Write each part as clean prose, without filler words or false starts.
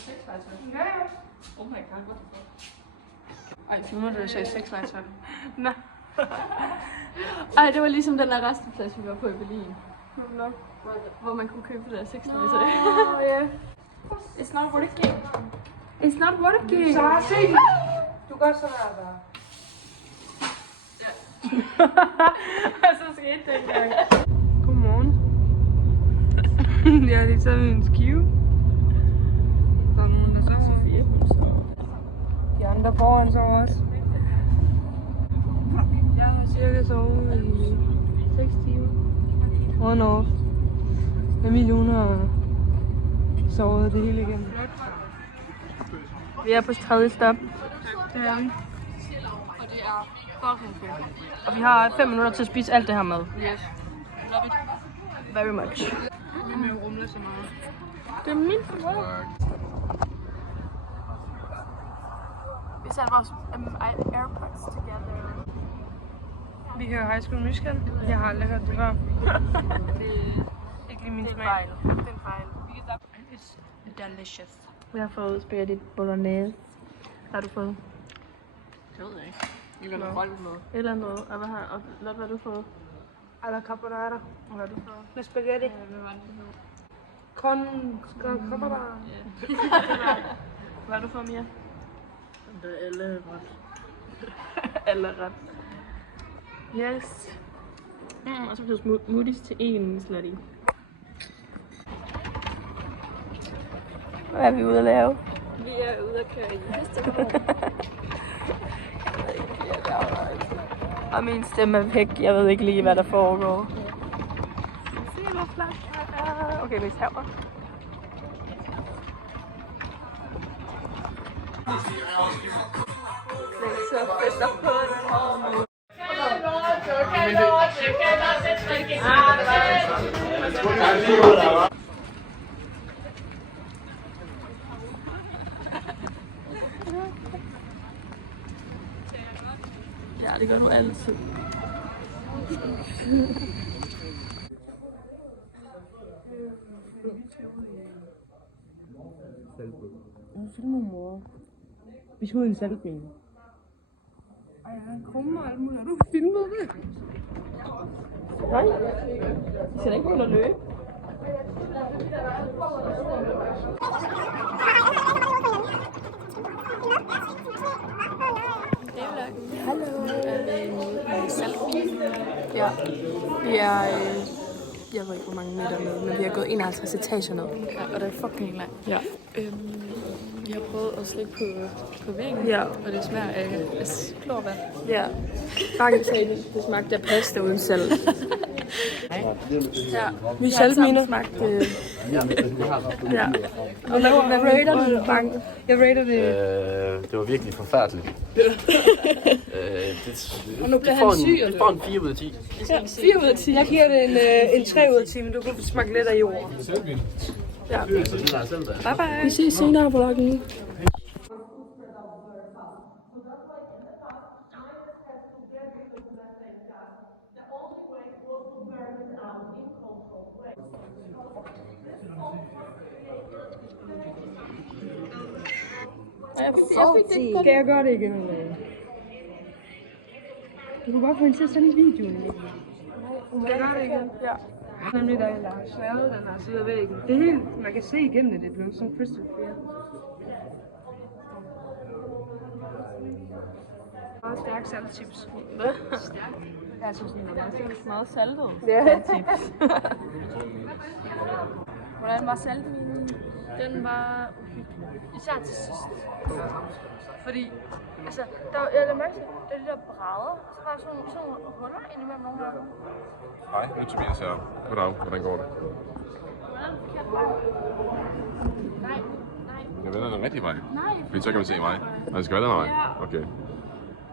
sexlegetøj? Ja, ja. Oh my god, what the fuck? Ej, nu må du sige sexlegetøj. Nå. Ej, det var ligesom den der resteplads, vi var på i Berlin. Nå. Hvor man kunne købe det der sexlegetøj. Åh, ja. It's not working. It's not working. Så se. Du gør sådan her der. Så skete det engang. Godmorgen. Jeg har lige taget min skive. Der er nogen, der sover. De andre foran sover også. Jeg har cirka sovet i 6 timer. Hvornår? Emilie, hun har sovet det hele igennem. Vi er på tredje stop. Det er vi. Og det er fucking fedt. Og vi har 5 minutter til at spise alt det her mad. Yes. Love it. Very much. Men jeg rumler så meget. Det er min favorit. Vi satte vores AirPods together. Vi hører High School Musical. Jeg har aldrig hørt det før. Ikke lige min smag. Det er en fejl. It's delicious. Jeg har fået spaghetti bolognese. Hvad har du fået? Det ved jeg ikke. Jeg kan nok noget. Et eller andet. Og hvad har Lotte, hvad har du fået? Alla carbonara. Og hvad har du fået? Med spaghetti. Hvad var det, du hed? Carbonara. Hvad har du fået, Mia? Det er alle ret. Alle ret. Yes. Og så bliver smoothies til en slet i. Hvad er vi ude at lave? Vi er ude at køre i hestevogn. Og min stemme er væk. Jeg ved ikke lige, hvad der foregår. Se, hvor flot der er. Okay, vi tager. Så fester på den. Ja, det gør du altid. Jeg filmer mor. Vi skal ud i en saltbil. Ej, han krummer alt muligt. Har du filmet det? Nej. Vi skal da ikke ud og løbe. Hallo. Saltbil. Ja. Vi er... jeg ved ikke, hvor mange meter ned, men vi har gået 51 etager ned. Ja, og det er fucking langt. Ja. Vi har prøvet at slikke på væggen, Ja. og det smager af klorvand. Ja. Banken sagde, det smagte af pasta uden salt. Ja. Vi saltminer. Smagte... Ja. Og hvad rater du bank? Jeg rater det. Det var virkelig forfærdeligt. Og nu bliver han syg. Det får en 4 ud af 10. Ja, 4 ud af 10. Jeg giver det en 3 ud af 10, men du kan smage lidt af jord. Ja. Bye bye. Vi ses senere på vloggen. Skal jeg gøre det igen? Eller? Du kan bare få hende til at sende videoen. Skal jeg gøre det igen? Ja. Nemlig da jeg lader sværde, den her side af væggen. Det er helt, man kan se igennem det, det er blevet sådan crystal clear. Meget stærk saltchips. Hvad? Jeg synes, den er meget stærk. Meget saltet. Ja. Tips. Hvordan var saltminen? Den var uhyggelig. Især til sidst. Fordi, altså, jeg lavede mærke til, der er de der brædder, og så var der sådan nogle huller indimellem nogle af dem. Hej, nu er Tobias her. Goddag, hvordan går det? Nej. Jeg vender den rigtige vej. Nej. Fordi så kan man se mig. Og jeg skal være den her vej? Ja. Okay.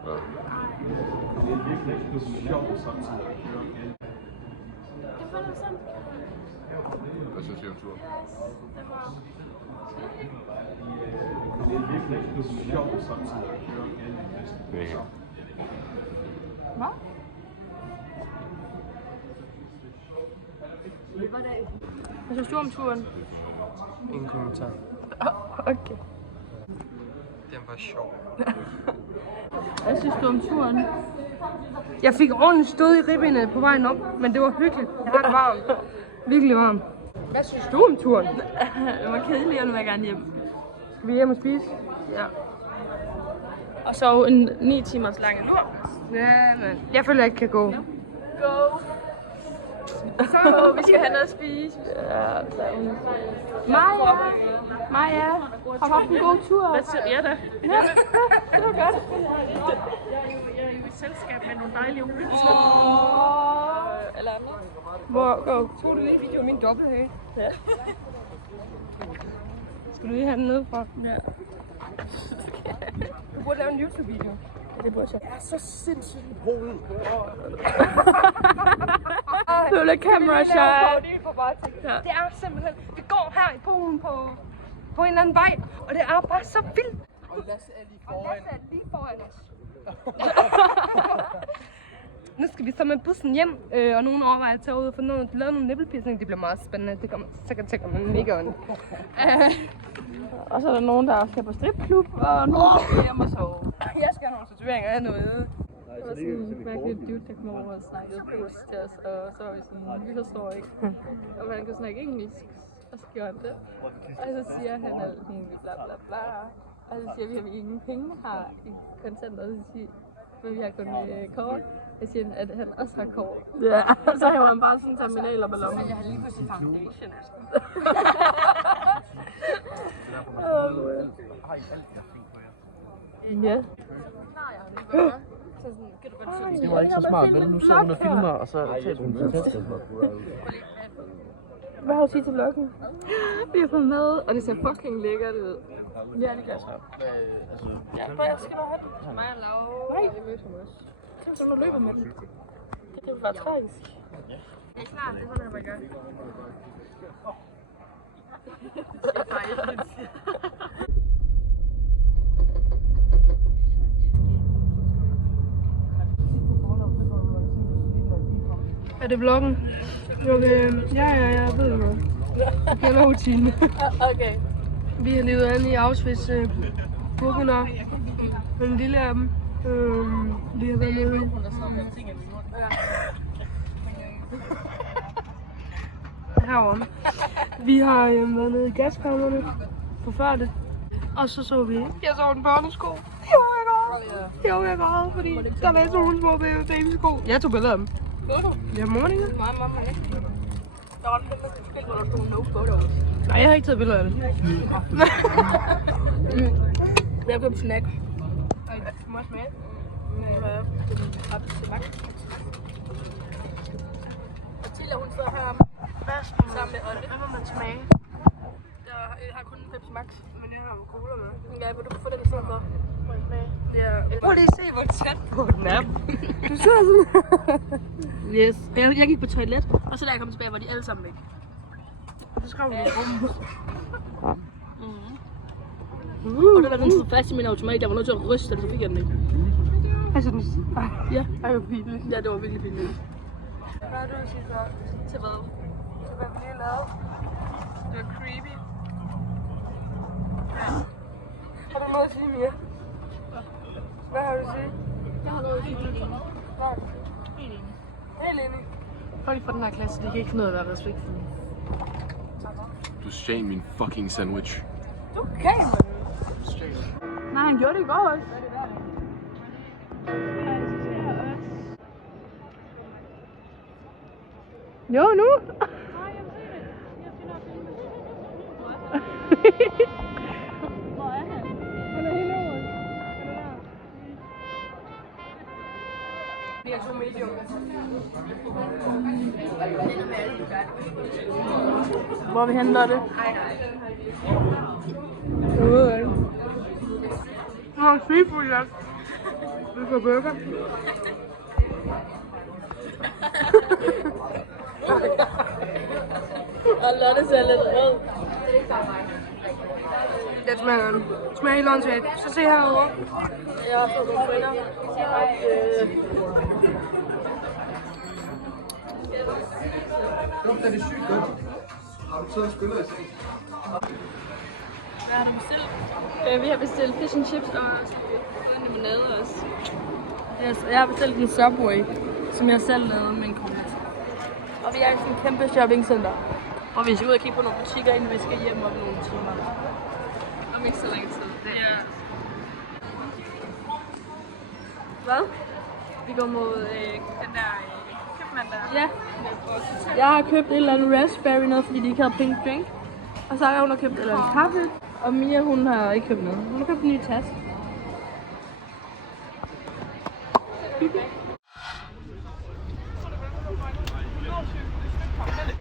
Ja. Hvad synes I om turen? Mega. Hvad? Hvad synes du om turen? Ingen kommentar. Okay. Den var sjov. Hvad synes du om turen? Jeg fik ordentligt stød i ribbenene på vejen op, men det var hyggeligt. Jeg har det varmt. Virkelig varmt. Hvad synes du om turen? Det var kedeligt, og nu vil jeg gerne hjem. Skal vi hjem og spise? Ja. Og så en 9 timers lang lur. Ja, men jeg føler, jeg ikke kan gå. Go! Så vi skal have noget at spise. Ja, Maja, har haft en god tur. Hvad siger jeg da? Ja, det var godt. Jeg er jo i selskab med nogle dejlige unge. Eller andet. Hvor gå? Tog du lige video af min dobbelthage? Ja. Skal du lige have den nede fra? Ja. Du burde lave en YouTube-video. Ja, det burde jeg. Jeg er så sindssygt. Det er camera shot. Ja. Det er simpelthen, vi går her i Polen på en eller anden vej, og det er bare så vildt. Og Lasse er lige foran. os. Nu skal vi så med bussen hjem, og nogen overvejer at tage ud og få lavet nogle nippelpiercing. Det bliver meget spændende. Det kommer sikkert til at komme mega ondt. Og så er der nogen, der skal på stripklub, og nogen, der skal hjem og sove. Jeg skal have nogle tatoveringer af noget. Det var sådan en mærkelig dude, der kom over og snakkede polsk til os, og så var vi sådan, vi forstår ikke. Og man kan snakke engelsk, og så gjorde han det. Og så siger han alt muligt bla bla bla. Og så siger vi, at vi ingen penge har i kontanter, og så siger men vi har kun kort. Jeg siger, at han også har kort. Ja, så har han bare sådan en terminal op ad lommen. Jeg har lige pludselig foundation. Ja. Det var ikke så smart, vel? Nu sidder hun og filmer, og så tager hun til test. Hvad har du sige til vloggen? Vi har fået mad, og det ser fucking lækkert ud. Ja, det gør så. Ja, jeg skal bare have den. Mig og Lau. Nej, vi mødte ham også. Tænk så, du løber med den. Det vil være tragisk. Det er klart, det er sådan, man gør. Det er bare Er det vloggen? Okay. Ja, jeg ved det godt. Jeg kender rutinen. Okay. Vi har levet an i Auschwitz, Burgener, den lille af dem. Vi har været nede. Herovre. Vi har været nede i gaskammerne. Forfærdeligt. Og så vi. Jeg så en børnesko. Jo, jeg græd, fordi der var sådan nogle små babysko. Jeg tog billeder af dem. Ja, morning. Der var en spil, hvor der stod no photos. Nej, jeg har ikke taget billeder af det. Jeg har købt snack. Må jeg smage? Og Tilla, hun sidder her sammen med Olle. Hvad må man smage? Jeg har kun Pepsi Max. Men jeg har jo cola med. Ja, vil du få den i stedet for? Ja. Prøv lige at se, hvor tæt på den er. Du sidder sådan. Yes. Jeg gik på toilet, og så da jeg kom tilbage, var de alle sammen væk. Så skrev vi i rummet. Og der var den tid fast i min automat, jeg var nødt til at ryste den, så fik jeg den ikke. Altså, den... Ja. Ej, hvor pinligt. Ja, det var virkelig pinligt. Hvad har du at sige så? Til hvad? Hvad vi lige lavede? Det var creepy. Ja. Har du noget at sige mere? Hvad har du at sige? Jeg har noget at sige. Helt enig. Prøv lige for den her klasse, de kan ikke finde ud af at være respektfulde. Du stjal min fucking sandwich. Du kan, man. Nej, han gjorde det i går også. Jo, nu. Hvor er han? Han er helt over. Vi er to medium. Hvor vi henter det? Jeg ved ikke. Jeg har seafood, ja. Vi får burger. Og Lotte ser lidt rød. Det smager godt. Smager helt åndssvagt. Så se herovre. Jeg har fået nogle fritter. Det er sygt godt. Har du taget en spiller i seng? Hvad har du bestilt? Vi har bestilt fish and chips og en limonade også. Yes, og jeg har bestilt en Subway, som jeg selv lavede med en komplet. Og vi er i sådan en kæmpe shoppingcenter. Og vi skal ud og kigge på nogle butikker, inden vi skal hjem om nogle timer. Om ikke så lang tid. Ja. Hvad? Vi går mod den der købmand der. Ja. Jeg har købt et eller andet raspberry noget, fordi de ikke havde pink drink. Og så har hun købt et eller andet kaffe. Og Mia, hun har ikke købt noget. Hun har købt en ny taske.